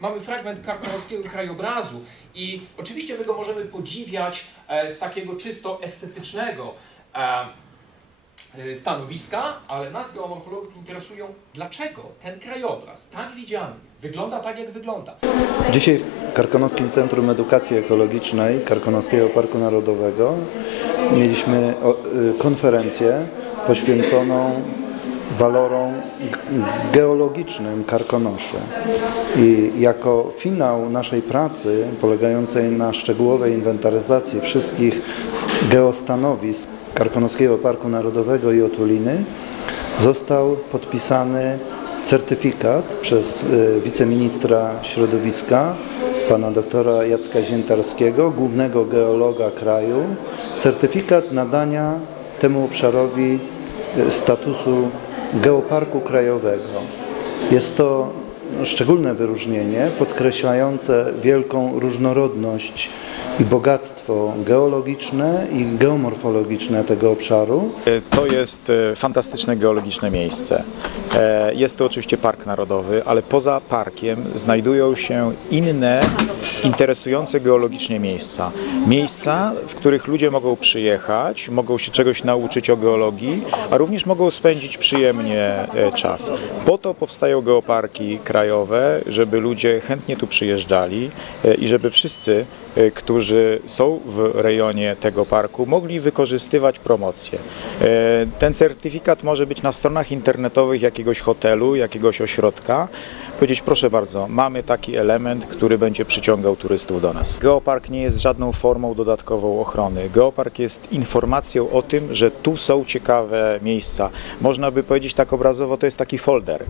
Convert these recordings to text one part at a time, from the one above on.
mamy fragment karkonoskiego krajobrazu i oczywiście my go możemy podziwiać e, z takiego czysto estetycznego e, e, stanowiska, ale nas geomorfologów interesują, dlaczego ten krajobraz tak widziany wygląda tak, jak wygląda. Dzisiaj w Karkonoskim Centrum Edukacji Ekologicznej Karkonoskiego Parku Narodowego mieliśmy y, konferencję poświęconą walorom g- geologicznym Karkonoszy. I jako finał naszej pracy polegającej na szczegółowej inwentaryzacji wszystkich geostanowisk Karkonoskiego Parku Narodowego i Otuliny został podpisany certyfikat przez y, wiceministra środowiska, pana doktora Jacka Ziętarskiego, głównego geologa kraju, certyfikat nadania temu obszarowi y, statusu geoparku krajowego. Jest to szczególne wyróżnienie podkreślające wielką różnorodność i bogactwo geologiczne i geomorfologiczne tego obszaru. To jest e, fantastyczne geologiczne miejsce. E, Jest to oczywiście park narodowy, ale poza parkiem znajdują się inne interesujące geologicznie miejsca. Miejsca, w których ludzie mogą przyjechać, mogą się czegoś nauczyć o geologii, a również mogą spędzić przyjemnie e, czas. Po to powstają geoparki krajowe, żeby ludzie chętnie tu przyjeżdżali e, i żeby wszyscy, e, którzy są w rejonie tego parku, mogli wykorzystywać promocję. E, Ten certyfikat może być na stronach internetowych jakiegoś hotelu, jakiegoś ośrodka. Powiedzieć, proszę bardzo, mamy taki element, który będzie przyciągał turystów do nas. Geopark nie jest żadną formą dodatkową ochrony. Geopark jest informacją o tym, że tu są ciekawe miejsca. Można by powiedzieć tak obrazowo, to jest taki folder.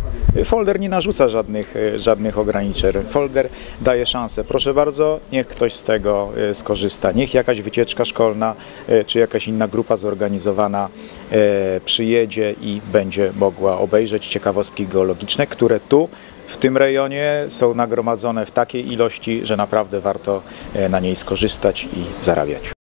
Folder nie narzuca żadnych, e, żadnych ograniczeń. Folder daje szansę. Proszę bardzo, niech ktoś z tego e, skorzysta. Niech jakaś wycieczka szkolna e, czy jakaś inna grupa zorganizowana przyjedzie i będzie mogła obejrzeć ciekawostki geologiczne, które tu w tym rejonie są nagromadzone w takiej ilości, że naprawdę warto na niej skorzystać i zarabiać.